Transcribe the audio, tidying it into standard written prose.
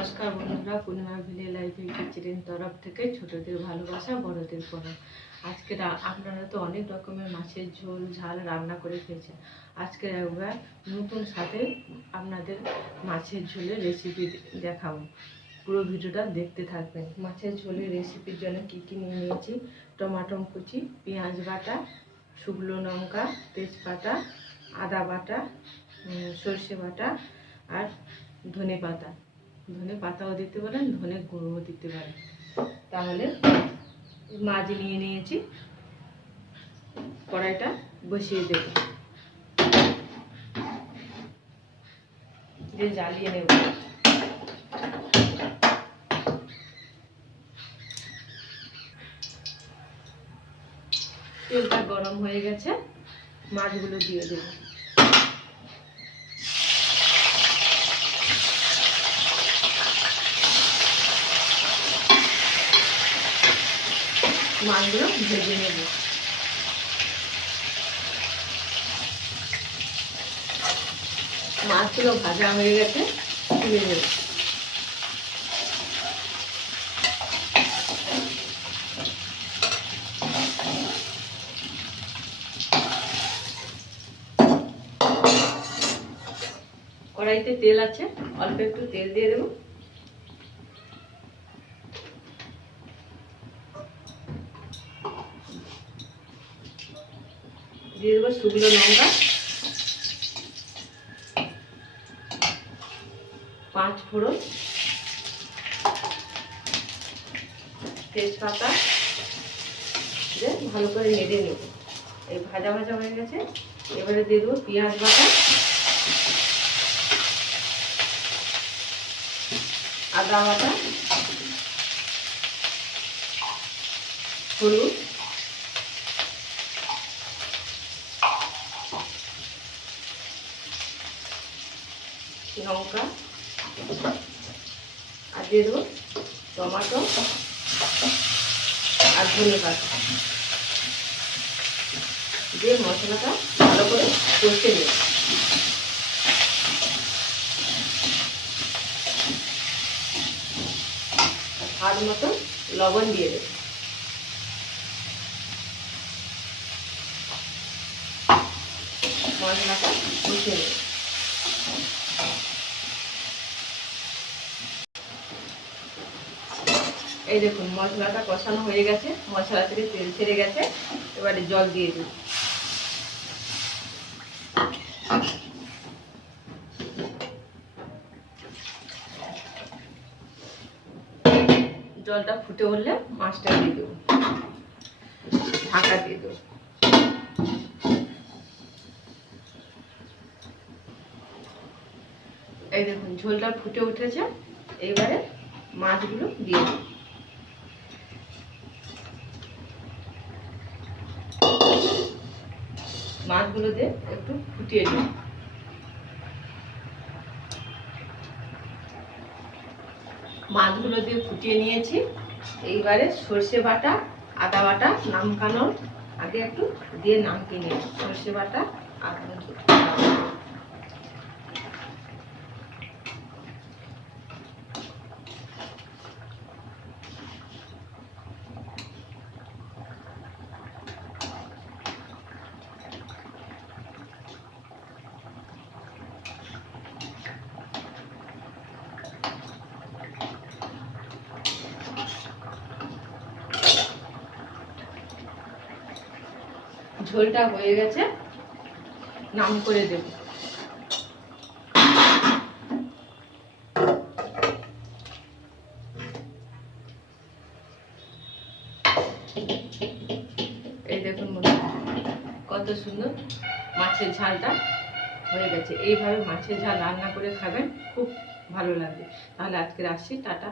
নমস্কার বন্ধুরা, পূর্ণিমা ভিলে লাইফে কিচেনের তরফ থেকে ছোটদের ভালোবাসা বড়দের পড়া। আজকে আপনারা তো অনেক রকমের মাছের ঝোল ঝাল রান্না করে খেয়েছেন। আজকে একবার নতুন সাথে আপনাদের মাছের ঝোলের রেসিপি দেখাবো। পুরো ভিডিওটা দেখতে থাকবেন। মাছের ঝোলের রেসিপির জন্য কী কী নিয়ে নিয়েছি: টমাটো কুচি, পেঁয়াজ বাটা, শুকনো লঙ্কা, তেজপাতা, আদা বাটা, সর্ষে বাটা আর ধনে পাতাও দিতে পারেন, ধনে গুঁড়োও দিতে পারেন। তাহলে মাছ নিয়ে নিয়েছি, কড়াইটা বসিয়ে দেব, দিয়ে জ্বালিয়ে নেব। তেলটা গরম হয়ে গেছে, মাছগুলো দিয়ে দেব। মাছগুলো ভেজে নেব। মাছগুলো ভাজা হয়ে গেছে, তুলে নেব। কড়াইতে তেল আছে, অল্প একটু তেল দিয়ে দেবো। দিয়ে দেবো শুকনো লঙ্কা, 5 ফোড়ন, তেজপাতা দিয়ে ভালো করে নেড়ে নেব। এই ভাজা ভাজা হয়ে গেছে, এবারে দিয়ে দেবো পেঁয়াজ বাটা, আদা বাটা, হলুদ, লঙ্কা, আর দিয়ে দেবো টমাটো আর ধনে পাতা দিয়ে মশলাটা ভালো করে কষে নেব। স্বাদ মতো লবণ দিয়ে দেব। মশলাটা কষে নেব। এই দেখুন মশলাটা কষানো হয়ে গেছে, মশলা থেকে তেল ছেড়ে গেছে। এবারে জল দিয়ে দেব। জলটা ফুটে উঠলে মাছটা দিয়ে দেবো, ঢাকা দিয়ে দেবো। এই দেখুন ঝোলটা ফুটে উঠেছে, এইবারে মাছগুলো দিয়ে দেবো। মাছগুলো দিয়ে একটু ফুটিয়ে নেব। মাছগুলো দিয়ে ফুটিয়ে নিয়েছি। এইবারে সর্ষে বাটা, আদা বাটা নামকানোর আগে একটু দিয়ে নামকিয়ে নেব। সর্ষে বাটা, আদা ঝোলটা হয়ে গেছে, নাম করে দেব। এই দেখুন কত সুন্দর মাছের ঝালটা হয়ে গেছে। এইভাবে মাছের ঝাল রান্না করে খাবেন, খুব ভালো লাগবে। তাহলে আজকে আসছি, টাটা।